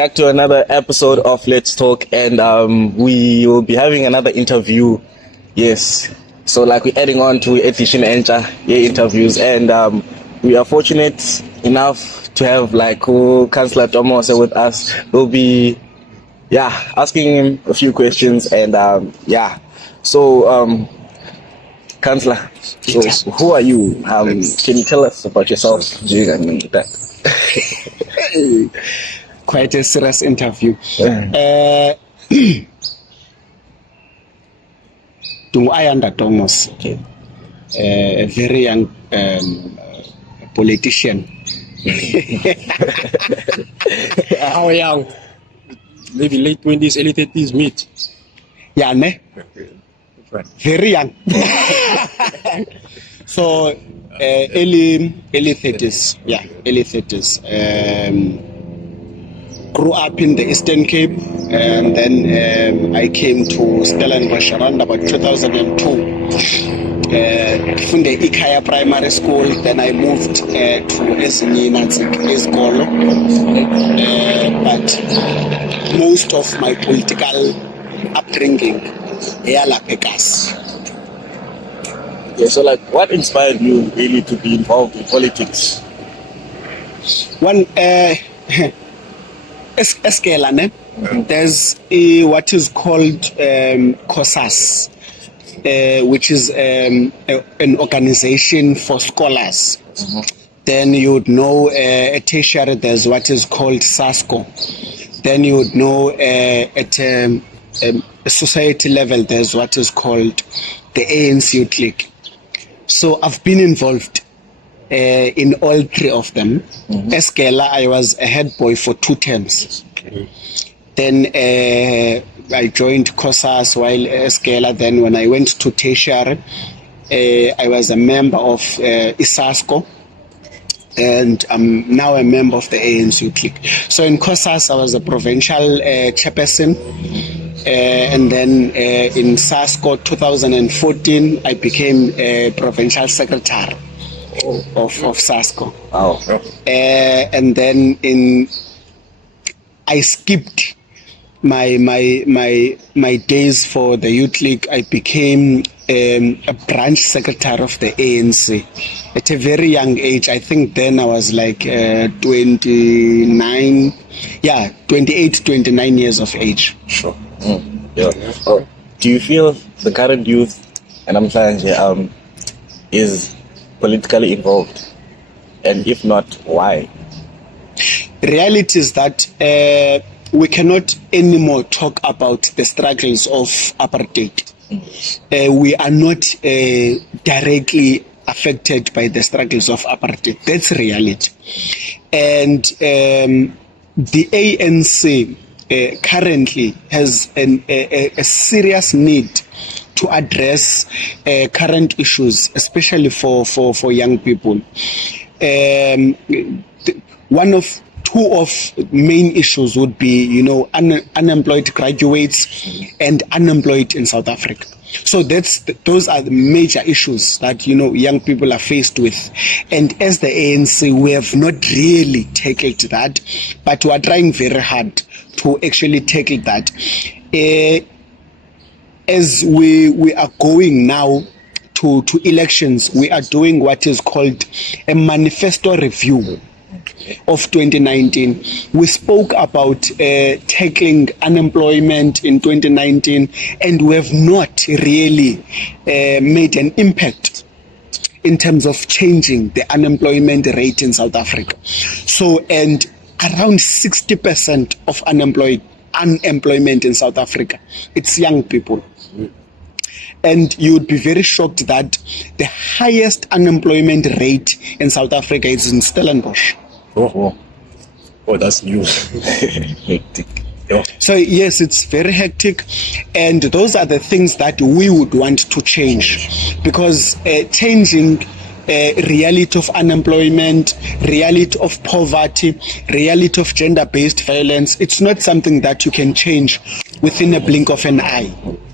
Back to another episode of Let's Talk, and we will be having another interview. Yes, so like we're adding on to edition enter interviews, and we are fortunate enough to have like Cllr Tomose with us. We'll be asking him a few questions, and so Cllr, so who are you? Can you tell us about yourself during that? Quite a serious interview. Ayanda Tomose, a very young politician. How young? Maybe late 20s, early 30s, mid. Yeah, ne? Very young. So early 30s. Yeah, early 30s. Grew up in the Eastern Cape, and then I came to Stellenbosch around about 2002. From the Ikaya Primary School, then I moved to SZN, but most of my political upbringing here like Vegas. Yeah, so like what inspired you really to be involved in politics? One SZN, there's what is called COSAS, which is an organization for scholars. Mm-hmm. Then you would know at tertiary there's what is called SASCO. Then you would know at a society level there's what is called the ANC Youth League. So I've been involved in all three of them. Mm-hmm. Cllr, I was a head boy for 2 terms. Okay. Then I joined COSAS while Cllr. Then when I went to tertiary, I was a member of ISASCO, and I'm now a member of the ANC Youth League. So in COSAS, I was a provincial chairperson. And then in SASCO 2014, I became a provincial secretary of SASCO. Wow. And then I skipped my days for the Youth League. I became a branch secretary of the ANC at a very young age. I think then I was like 29 years of age. Sure. Yeah. Oh, do you feel the current youth, and I'm saying is politically involved? And if not, why? The reality is that we cannot anymore talk about the struggles of apartheid. We are not directly affected by the struggles of apartheid. That's reality. And the ANC currently has a serious need to address current issues, especially for young people. Two of main issues would be, unemployed graduates and unemployed in South Africa. So those are the major issues that, young people are faced with. And as the ANC, we have not really tackled that, but we are trying very hard to actually tackle that. As we are going now to elections, we are doing what is called a manifesto review of 2019. We spoke about tackling unemployment in 2019, and we have not really made an impact in terms of changing the unemployment rate in South Africa. So, and around 60% of unemployment in South Africa, it's young people. And you would be very shocked that the highest unemployment rate in South Africa is in Stellenbosch. Oh, that's news. Hectic. Yeah. So yes, it's very hectic, and those are the things that we would want to change, because changing reality of unemployment, reality of poverty, reality of gender-based violence, it's not something that you can change within a blink of an eye.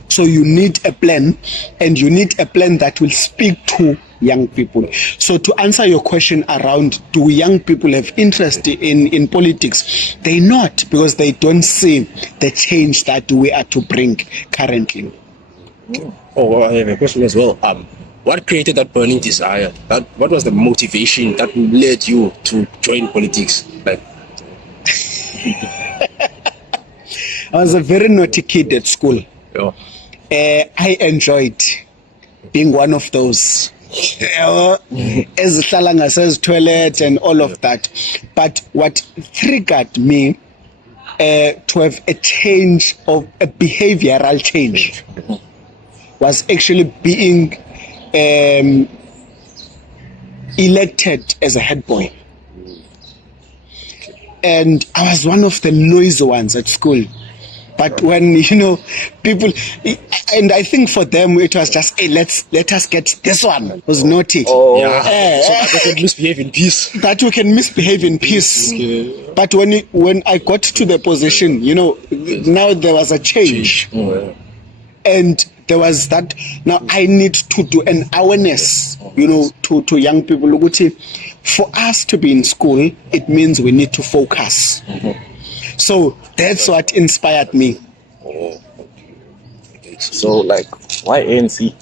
So you need a plan, and you need a plan that will speak to young people. So to answer your question around, do young people have interest in politics? They not, because they don't see the change that we are to bring currently. Oh, I have a question as well. What created that burning desire? What was the motivation that led you to join politics? Like, I was a very naughty kid at school. yeah. I enjoyed being one of those ezihlala ngasezi toilet and all of that. But what triggered me to have a change of a behavioral change was actually being elected as a head boy. And I was one of the noisy ones at school. But when, people, and I think for them it was just, hey, let us get this one who's naughty. So that they can misbehave in peace. That we can misbehave in peace. Okay. But when I got to the position, now there was a change. Oh, yeah. And there was that, now I need to do an awareness, to young people. For us to be in school, it means we need to focus. Mm-hmm. So that's what inspired me. Oh, okay. So, like, why ANC?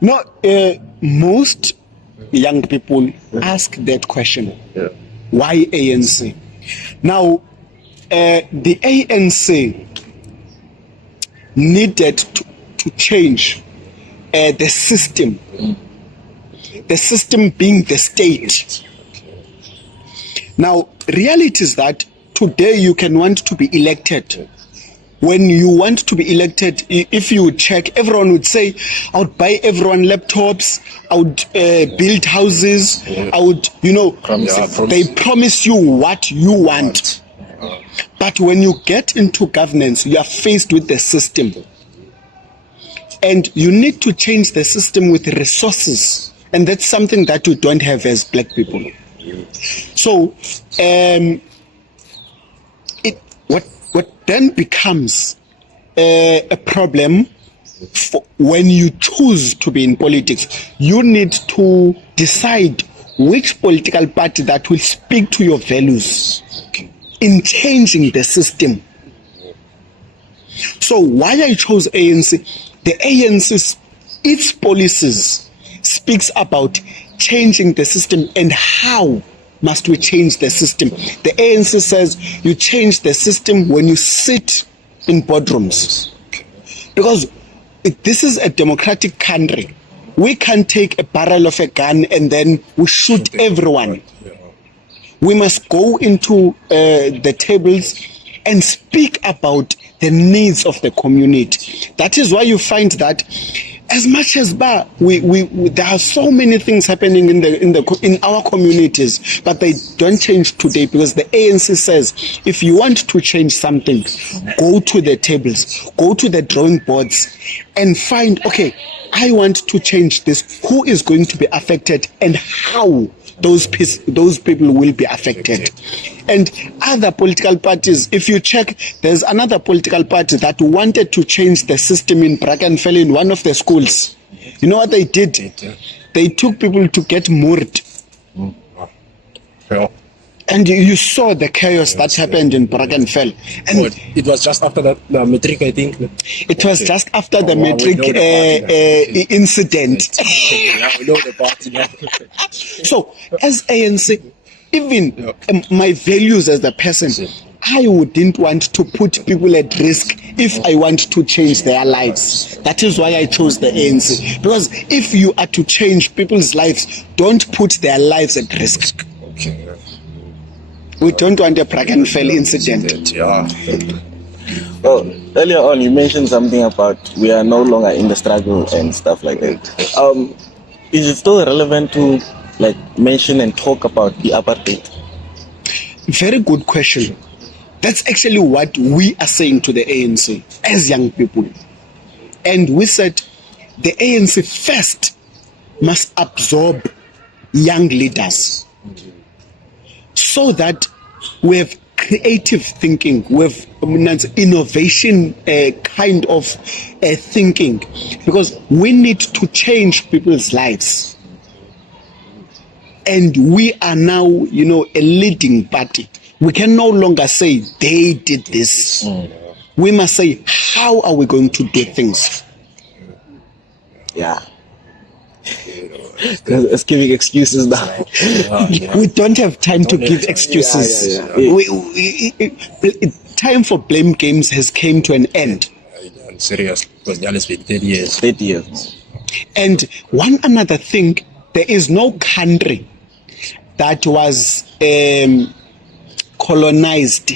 No, most young people ask that question. Yeah. Why ANC? Now, the ANC needed to change the system. The system being the state. Now, reality is that today you can want to be elected. When you want to be elected, if you check, everyone would say, I would buy everyone laptops, I would build houses, I would, they promise you what you want. But when you get into governance, you are faced with the system. And you need to change the system with resources. And that's something that we don't have as black people. So, what then becomes a problem when you choose to be in politics, you need to decide which political party that will speak to your values in changing the system. So why I chose ANC, the ANC, its policies speaks about changing the system and how must we change the system. The ANC says you change the system when you sit in boardrooms. Because this is a democratic country. We can't take a barrel of a gun and then we shoot everyone. We must go into the tables and speak about the needs of the community. That is why you find that as much as there are so many things happening in our communities, but they don't change today because the ANC says if you want to change something, go to the tables, go to the drawing boards and find, okay, I want to change this. Who is going to be affected and how those people will be affected. And other political parties, if you check, there's another political party that wanted to change the system in Brackenfell in one of the schools. You know what they did? They took people to get moored. Yeah. And you saw the chaos that happened in Brackenfell. And it was just after the matric, I think. It was just after the matric incident. Yeah, we know the party now. So, as ANC, even my values as a person, I wouldn't want to put people at risk if I want to change their lives. That is why I chose the ANC. Because if you are to change people's lives, don't put their lives at risk. Okay. We don't want a Brackenfell incident. Yeah. Well, earlier on you mentioned something about we are no longer in the struggle and stuff like that. Is it still relevant to mention and talk about the apartheid? Very good question. That's actually what we are saying to the ANC as young people. And we said the ANC first must absorb young leaders so that we have creative thinking, with innovation kind of thinking, because we need to change people's lives. And we are now, a leading party. We can no longer say they did this. We must say, how are we going to do things? Yeah. It's giving excuses now. We don't have time to give excuses. Time for blame games has came to an end. I'm serious, because Jan has been 30 years. 30 years. And one another thing, there is no country that was colonized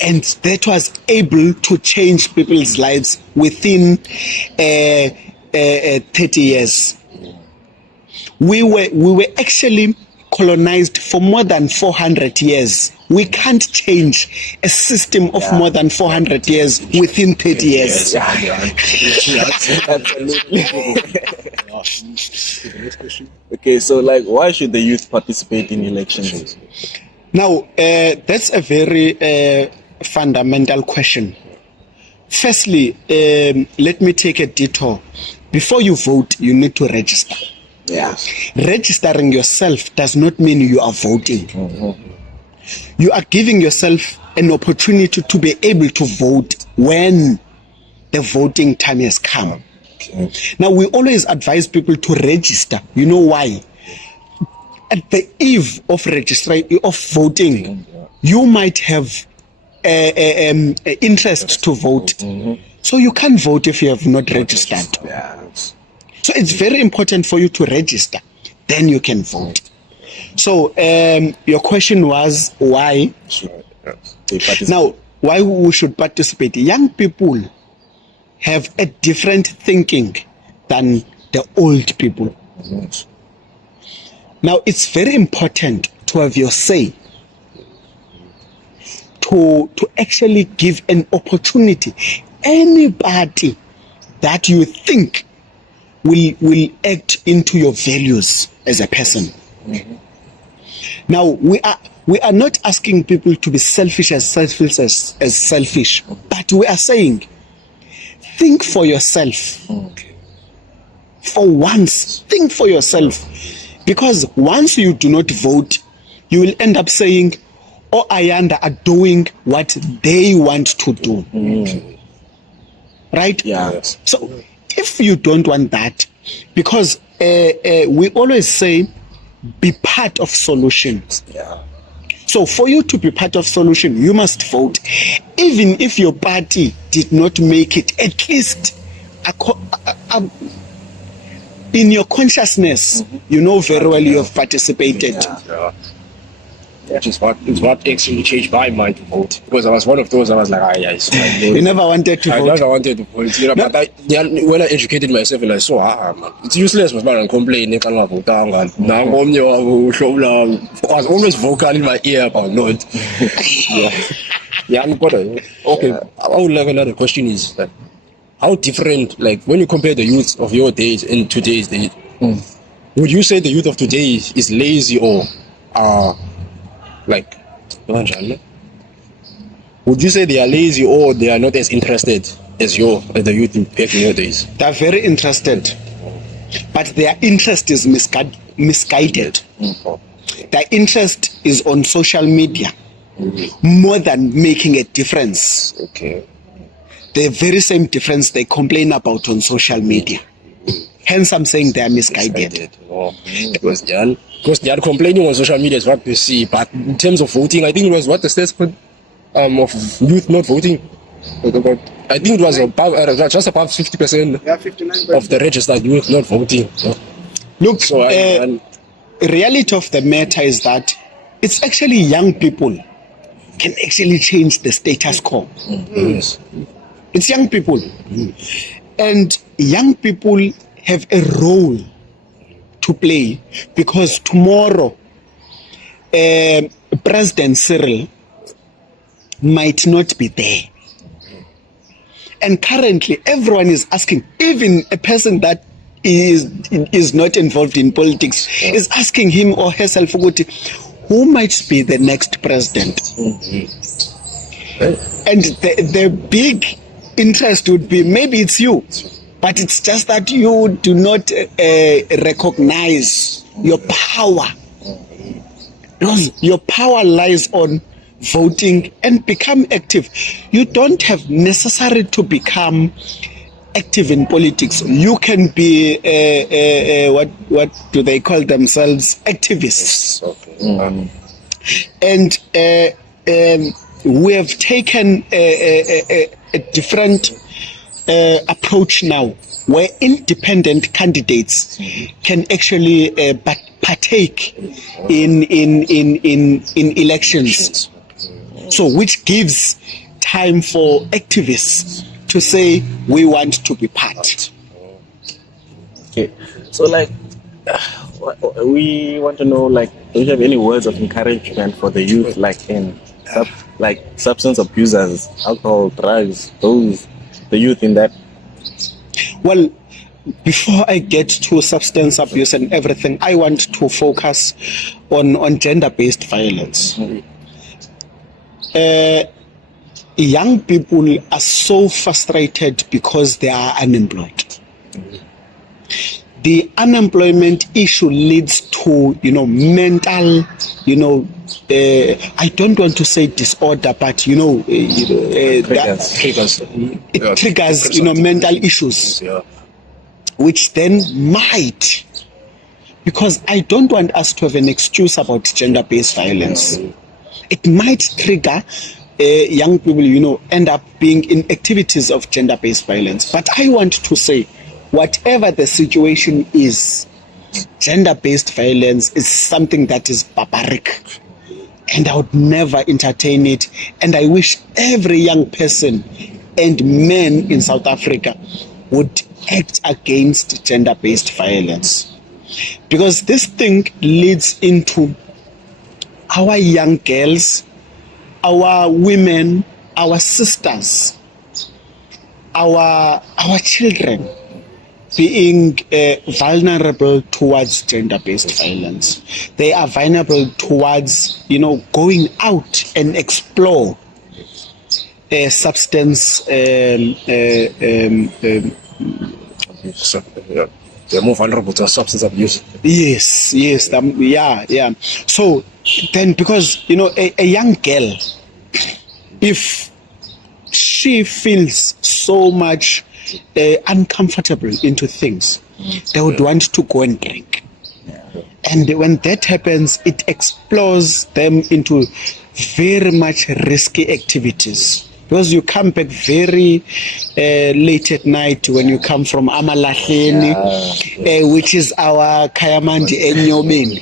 and that was able to change people's lives within 30 years. We were actually colonized for more than 400 years. We can't change a system of more than 400 years within 30 years. Absolutely. Okay, so why should the youth participate in elections? Now, that's a very fundamental question. Firstly, let me take a detour. Before you vote, you need to register. Yeah. Registering yourself does not mean you are voting. You are giving yourself an opportunity to be able to vote when the voting time has come. Okay. Now, we always advise people to register. You know why? At the eve of voting, you might have interest to vote. So you can't vote if you have not registered. Yes. So it's very important for you to register. Then you can vote. So your question was why? Now, why we should participate? Young people have a different thinking than the old people. Now, it's very important to have your say, to actually give an opportunity. Anybody that you think will act into your values as a person. Now, we are not asking people to be selfish as selfish, but we are saying, think for yourself. For once, think for yourself. Because once you do not vote, you will end up saying, oh, Ayanda are doing what they want to do. Right? Yeah. So if you don't want that, because we always say, be part of solutions. Yeah. So for you to be part of solution, you must vote. Even if your party did not make it, at least in your consciousness, you know very well you have participated. Yeah. Which is what actually changed my mind to vote. Because I was one of those, I was like, you never wanted to vote? I never wanted to vote. But when I educated myself and I saw, man, it's useless, man, I'm complaining, I was always vocal in my ear about not. Okay, I would like another question is, how different, when you compare the youth of your days and today's days, would you say the youth of today is lazy or would you say they are lazy or they are not as interested as the youth back in your days? They are very interested, but their interest is misguided. Their interest is on social media more than making a difference. Okay. The very same difference they complain about on social media. Hence, I'm saying they are misguided. Because they are complaining on social media is what we see. But in terms of voting, I think it was what the stats put of youth not voting. I think it was just above 50% of the registered youth not voting. Look, reality of the matter is that it's actually young people can actually change the status quo. Yes. It's young people. And young people have a role to play, because tomorrow President Cllr might not be there. And currently everyone is asking, even a person that is not involved in politics is asking him or herself, who might be the next president. And the big interest would be maybe it's you, but it's just that you do not recognize your power. Because your power lies on voting and become active. You don't have necessary to become active in politics. You can be what do they call themselves? Activists. And we have taken a different approach now, where independent candidates can actually partake in elections. So, which gives time for activists to say we want to be part. Okay, so like we want to know, like, do you have any words of encouragement for the youth, like in substance abusers, alcohol, drugs, the youth in that? Well, before I get to substance abuse and everything, I want to focus on gender-based violence. Young people are so frustrated because they are unemployed. The unemployment issue leads to, mental, I don't want to say disorder, but it triggers, mental issues, which then might, because I don't want us to have an excuse about gender-based violence. It might trigger young people, end up being in activities of gender-based violence. But I want to say, whatever the situation is, gender-based violence is something that is barbaric. And I would never entertain it. And I wish every young person and men in South Africa would act against gender-based violence. Because this thing leads into our young girls, our women, our sisters, our children being vulnerable towards gender-based violence. They are vulnerable towards, going out and explore substance they're more vulnerable to substance abuse. Yes, yeah. So then, because a young girl, if she feels so much uncomfortable into things, they would want to go and drink. And when that happens, it explores them into very much risky activities. Because you come back very late at night when you come from Amalahleni, which is our Kayamandi Enyobeni.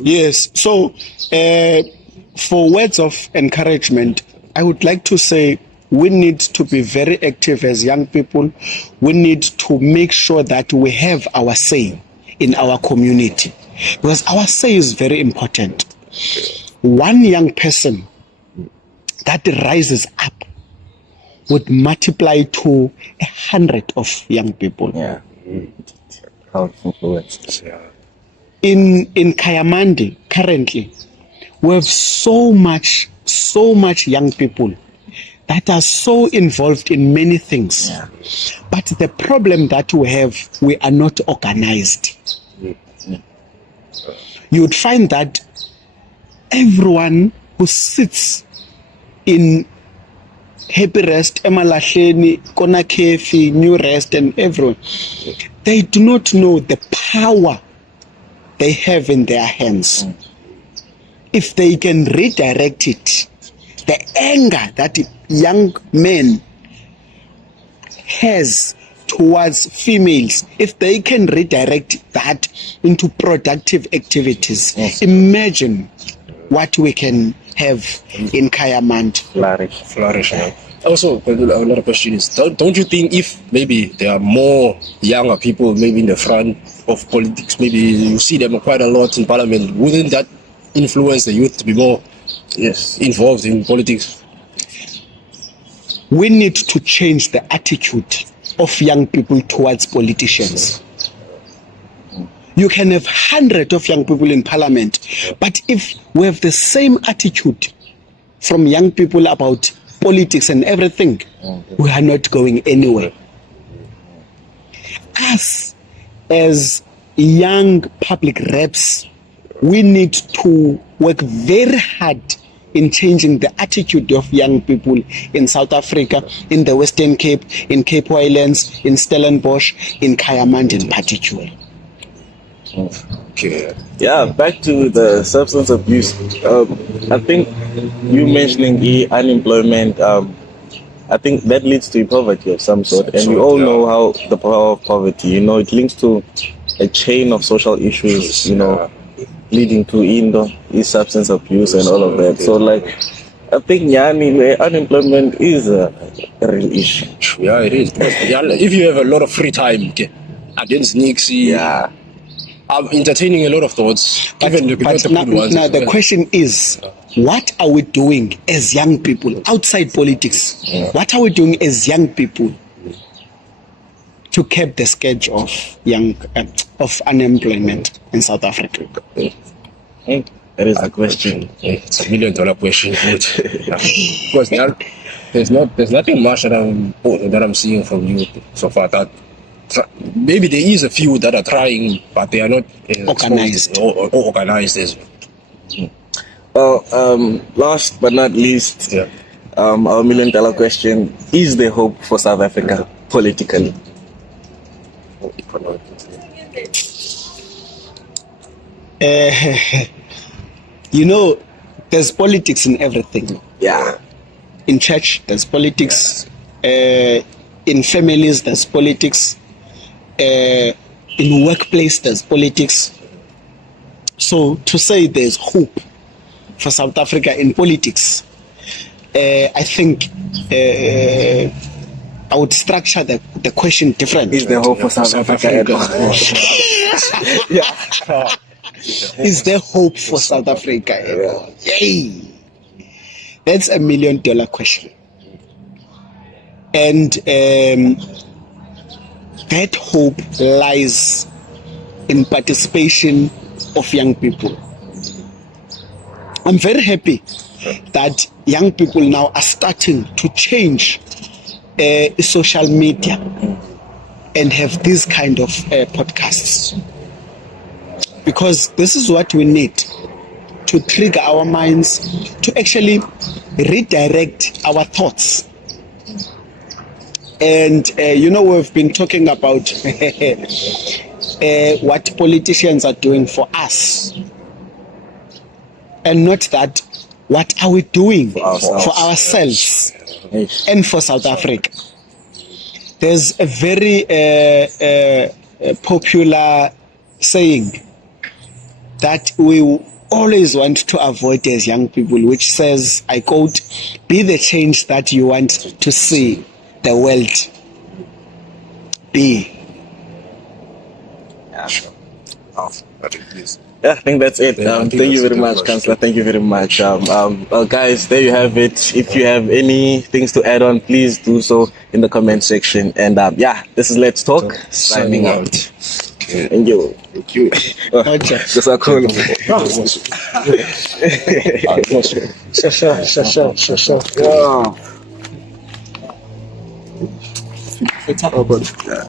Yes. So, for words of encouragement, I would like to say we need to be very active as young people. We need to make sure that we have our say in our community, because our say is very important. One young person that rises up would multiply to 100 of young people. Yeah. Powerful influence. In Kayamandi, currently, we have so much young people that are so involved in many things. Yeah. But the problem that we have, we are not organized. You would find that everyone who sits in Happy Rest, Emalahleni, Kona Kefi, New Rest, and everyone, they do not know the power they have in their hands. If they can redirect it, the anger that young men has towards females, if they can redirect that into productive activities, imagine what we can have in Kayamand. Flourish. Yeah. Also, another question is, don't you think if maybe there are more younger people maybe in the front of politics, maybe you see them quite a lot in parliament, wouldn't that influence the youth to be more involved in politics? We need to change the attitude of young people towards politicians. You can have 100 of young people in parliament, but if we have the same attitude from young people about politics and everything, we are not going anywhere. Us, as young public reps, we need to work very hard in changing the attitude of young people in South Africa, in the Western Cape, in Cape Highlands, in Stellenbosch, in Kayamand in particular. Okay. Yeah, back to the substance abuse. I think you mentioning the unemployment, I think that leads to poverty of some sort. And we all know how the power of poverty, it links to a chain of social issues, leading to substance abuse and all of that. So like, I think unemployment is a real issue. Yeah, it is. If you have a lot of free time, okay, against Nixie, I'm entertaining a lot of thoughts. But Even the now, good ones. now the question is, what are we doing as young people outside politics? What are we doing as young people to curb the scourge of of unemployment in South Africa? That is the question. It's $1 million question. Because there's nothing much that I'm seeing from you so far. That maybe there is a few that are trying, but they are not organized or organized as well. Last but not least, our $1 million question: is there hope for South Africa politically? There's politics in everything. Yeah. In church, there's politics. In families, there's politics. In workplace, there's politics. So to say there's hope for South Africa in politics, I think I would structure the question differently. Is there hope for South Africa? Yeah. Is there hope for South Africa? Yay! That's $1 million question. And that hope lies in participation of young people. I'm very happy that young people now are starting to change social media and have these kind of podcasts, because this is what we need to trigger our minds to actually redirect our thoughts. And we've been talking about what politicians are doing for us, and not that what are we doing for ourselves and for South Africa. There's a very popular saying that we always want to avoid as young people, which says, I quote, "Be the change that you want to see the world be." Yeah, I think that's it. Thank you very much, Councillor. Thank you very much. Well, guys, there you have it. If you have any things to add on, please do so in the comment section. And this is Let's Talk, signing out. Thank you. Thank you. That's our cool. Sure.